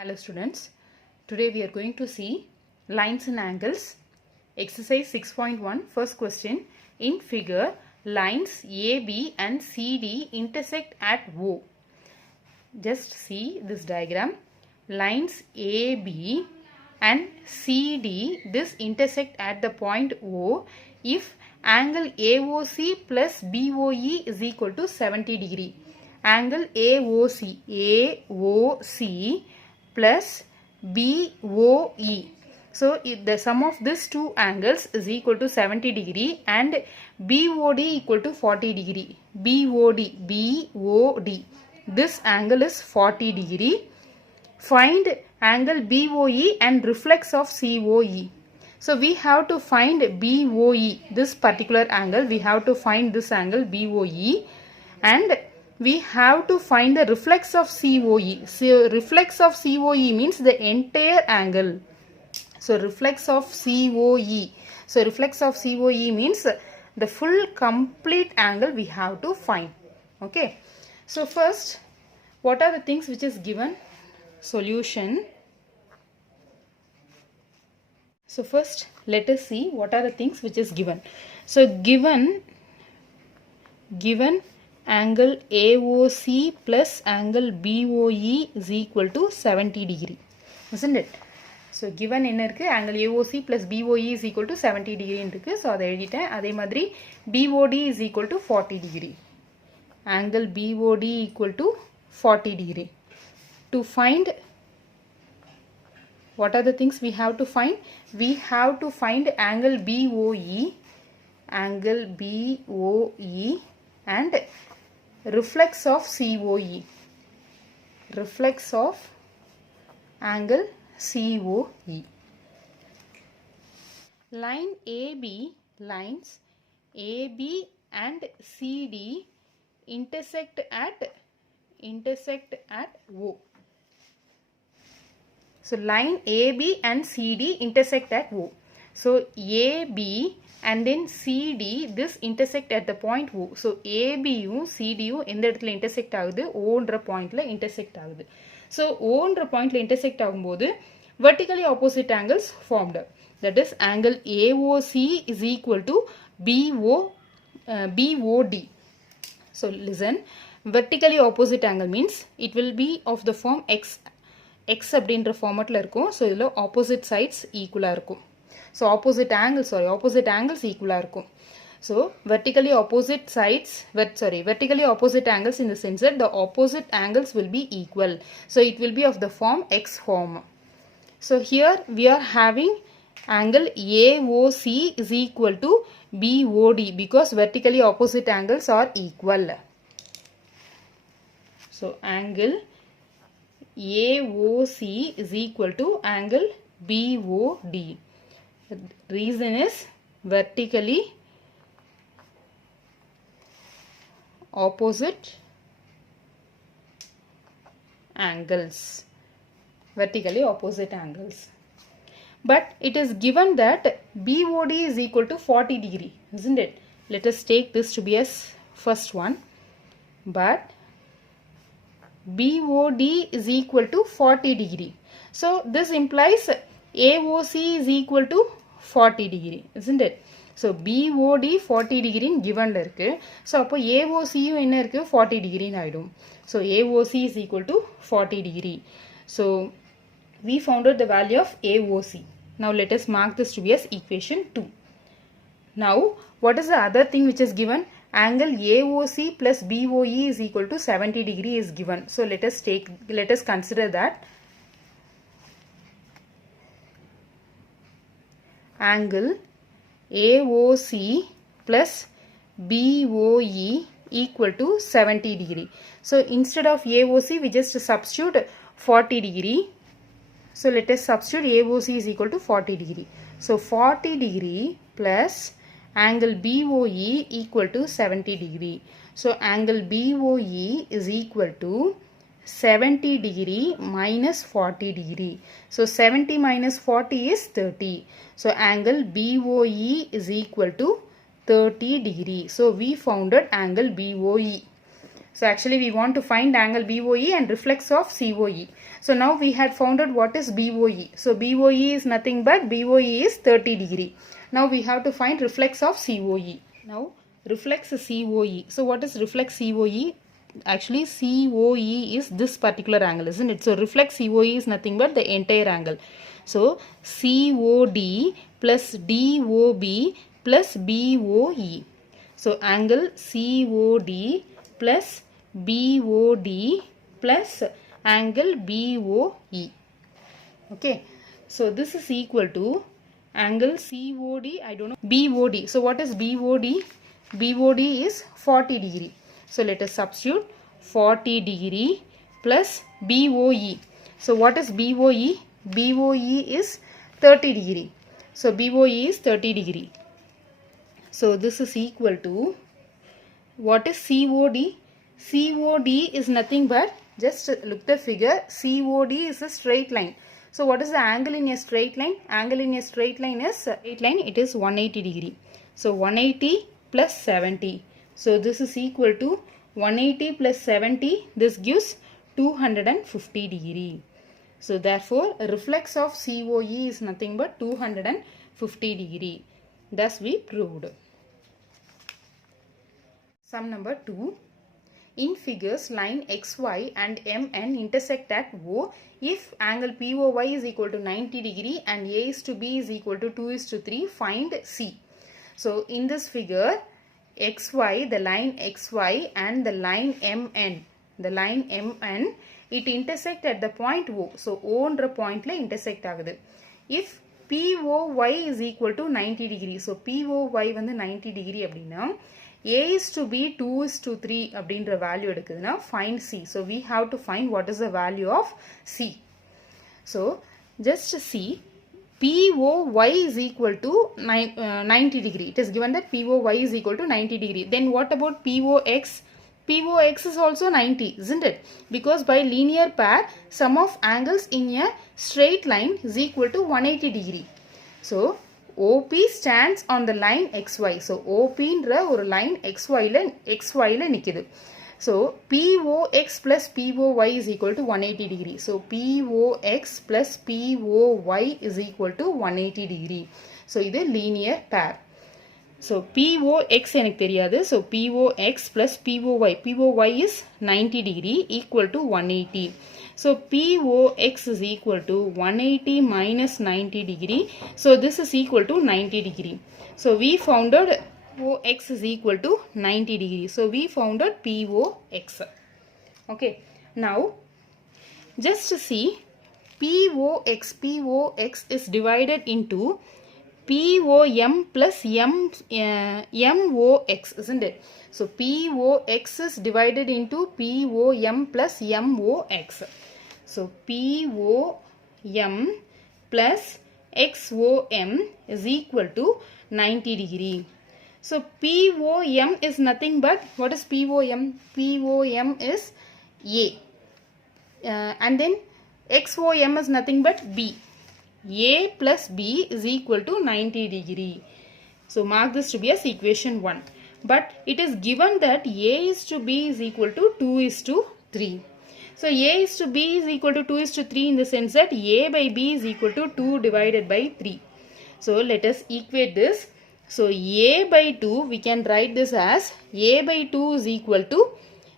Hello students, today we are going to see lines and angles. Exercise 6.1, first question. In figure, lines AB and CD intersect at O. Just see this diagram. Lines AB and CD, this intersect at the point O if angle AOC plus BOE is equal to 70 degree. Angle AOC plus BOE. So the sum of these two angles is equal to 70 degree and BOD equal to 40 degree. BOD. This angle is 40 degree. Find angle BOE and reflex of COE. So we have to find BOE, this particular angle. We have to find this angle BOE and we have to find the reflex of COE. So reflex of COE means the entire angle. So reflex of COE. So reflex of COE means the full complete angle we have to find. Okay. So first, what are the things which is given? Solution. So first, let us see what are the things which is given. So given angle AOC plus angle BOE is equal to 70 degree, isn't it? So given angle AOC plus BOE is equal to 70 degree. So that BOD is equal to 40 degree. Angle BOD equal to 40 degree. To find, what are the things we have to find? We have to find angle BOE and reflex of COE. Reflex of angle COE. Lines AB and CD intersect at O. So line AB and CD intersect at O. So AB and then CD, this intersect at the point O. So AB யும் CD யும் எந்த இடத்துல intersect ஆகுது? Oன்ற pointல intersect ஆகுது. So Oன்ற pointல intersect ஆகும்போது vertically opposite angles formed. That is angle AOC is equal to BOD. So listen, vertically opposite angle means it will be of the form X அப்படின்ற ஃபார்மட்ல இருக்கும். So இதில் opposite sides ஈக்குவலாக இருக்கும். So opposite angles ஈக்குவலாக இருக்கும். So vertically opposite angles in the sense that the opposite angles will be equal. So it will be of the form X form. So here we are having angle AOC is equal to BOD because vertically opposite angles are equal. So angle AOC is equal to angle BOD. The reason is vertically opposite angles. Vertically opposite angles. But it is given that BOD is equal to 40 degree, isn't it? Let us take this to be as first one. But BOD is equal to 40 degree. So this implies AOC is equal to 40 degree, isn't it? So BOD 40 degree given irukku. So appo AOC யும் என்ன இருக்கு 40 degree ஆயிடும். So AOC is equal to 40 degree. So we found out the value of AOC. Now let us mark this to be as equation 2. Now what is the other thing which is given? Angle AOC plus BOE is equal to 70 degree is given. So let us consider that angle AOC plus BOE equal to 70 degree. So instead of AOC we just substitute 40 degree. So let us substitute AOC is equal to 40 degree. So 40 degree plus angle BOE equal to 70 degree. So angle BOE is equal to 70 degree minus 40 degree. So 70 minus 40 is 30. So angle BOE is equal to 30 degree. So we founded angle BOE. So actually we want to find angle BOE and reflex of COE. So now we had found out what is BOE. So BOE is nothing but BOE is 30 degree. Now we have to find reflex of COE. Now reflex COE. So what is reflex COE? Actually COE is this particular angle, isn't it? So reflex COE is nothing but the entire angle. So COD plus DOB plus BOE. So angle COD plus BOD plus angle BOE. Okay. So this is equal to angle COD, I don't know, BOD. So what is BOD? BOD is 40 degree. So let us substitute 40 degree plus BOE. So what is BOE? BOE is 30 degree. So BOE is 30 degree. So this is equal to, what is COD? COD is nothing but, just look the figure, COD is a straight line. So what is the angle in a straight line? Angle in a straight line is, it is 180 degree. So 180 plus 70. So this is equal to 180 plus 70. This gives 250 degree. So therefore reflex of COE is nothing but 250 degree. Thus we proved. Sum number 2. In figures, line XY and MN intersect at O if angle POY is equal to 90 degree and A is to B is equal to 2 is to 3, find C. So in this figure, XY, the line XY and the line MN, it intersect at the point O. So O என்ற pointல intersect ஆகுது. If POY is equal to 90 degree. So POY வந்து 90 degree அப்படின்னா A is to B 2 is to 3 அப்படின்ற value எடுக்குதுன்னா find C. So we have to find what is the value of C. So just see, POY is equal to 90 degree. It is given that POY is equal to 90 degree. Then what about POX? POX is also 90, isn't it? Because by linear pair, sum of angles in a straight line is equal to 180 degree. So OP stands on the line XY. So OP என்ற ஒரு line XY ல நிக்குது. So POX plus POY is equal to 180 degree. So POX plus POY is equal to 180 degree. So இது linear pair. So POX எனக்கு தெரியாது. So POX plus POY. POY is 90 degree equal to 180. So POX is equal to 180 minus 90 degree. So this is equal to 90 degree. So we found out POX is equal to 90 degree. So we found out POX. Okay. Now just to see, POX is divided into POM plus MOX, isn't it? So POX is divided into POM plus MOX. So POM plus XOM is equal to 90 degree. So POM is nothing but, what is POM? POM is A. And then XOM is nothing but B. A plus B is equal to 90 degree. So mark this to be as equation 1. But it is given that A is to B is equal to 2 is to 3. So A is to B is equal to 2 is to 3 in the sense that A by B is equal to 2 divided by 3. So let us equate this. So A by 2, we can write this as A by 2 is equal to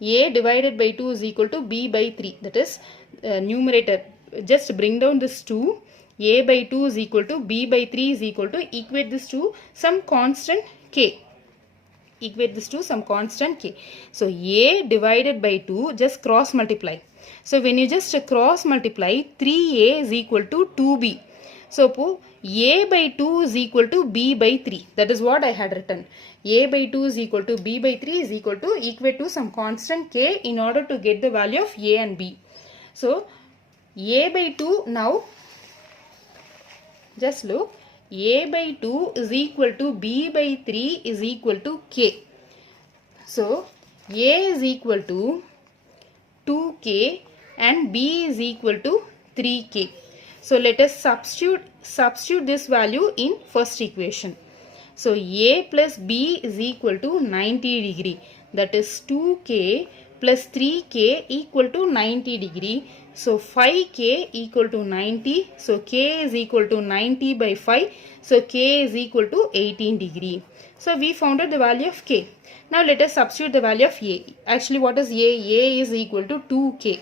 A divided by 2 is equal to B by 3. That is numerator. Just bring down this 2. A by 2 is equal to B by 3 is equal to, equate this to some constant K. Equate this to some constant K. So A divided by 2, just cross multiply. So when you just cross multiply, 3A is equal to 2B. So A by 2 is equal to B by 3. That is what I had written. A by 2 is equal to B by 3 is equal to, equate to some constant K in order to get the value of A and B. So A by 2, now just look, A by 2 is equal to B by 3 is equal to K. So A is equal to 2K and B is equal to 3K. So let us substitute this value in first equation. So A plus B is equal to 90 degree. that is 2k plus 3k equal to 90 degree. So 5k equal to 90. So k is equal to 90 by 5. So k is equal to 18 degree. So we found out the value of k. Now let us substitute the value of a. Actually what is a? A is equal to 2k.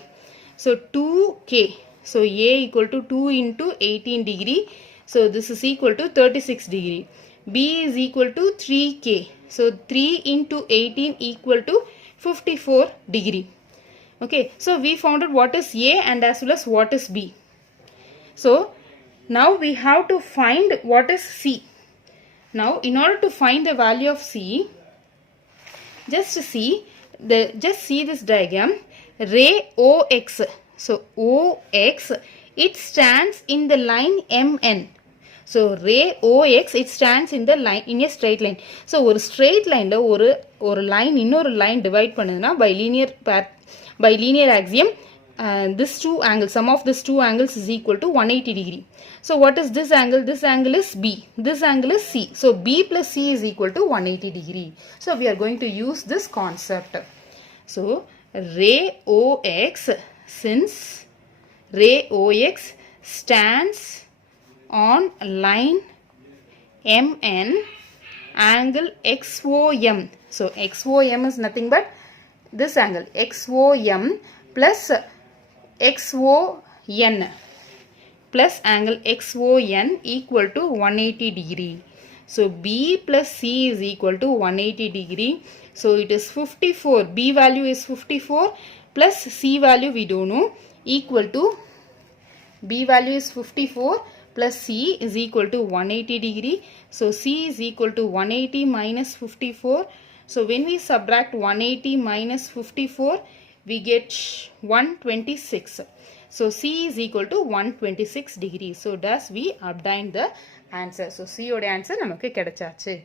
So 2k. So a equal to 2 into 18 degree. So this is equal to 36 degree. B is equal to 3k. So 3 into 18 equal to 54 degree. Okay, so we found out what is A and as well as what is B. So now we have to find what is C. Now in order to find the value of C, just see this diagram. Ray OX. So OX, it stands in the line MN. So ray OX, it stands in the line, in a straight line. So ஒரு straight line ல ஒரு line இன்னொரு line divide பண்ணுதுனா by linear axiom, this two angles, sum of this two angles is equal to 180 degree. So what is this angle? This angle is B. This angle is C. So B plus C is equal to 180 degree. So we are going to use this concept. So ray OX, since ray OX stands on line MN, angle XOM. So XOM is nothing but this angle XOM plus XON plus angle XON equal to 180 degree. So B plus C is equal to 180 degree. So it is 54. B value is 54 plus C value we don't know, equal to B value is 54 plus C is equal to 180 degree. So C is equal to 180 minus 54. So when we subtract 180 minus 54, we get 126. So C is equal to 126 degree. So thus we obtain the answer. So C oda answer நமக்கு கிடைச்சாச்சு.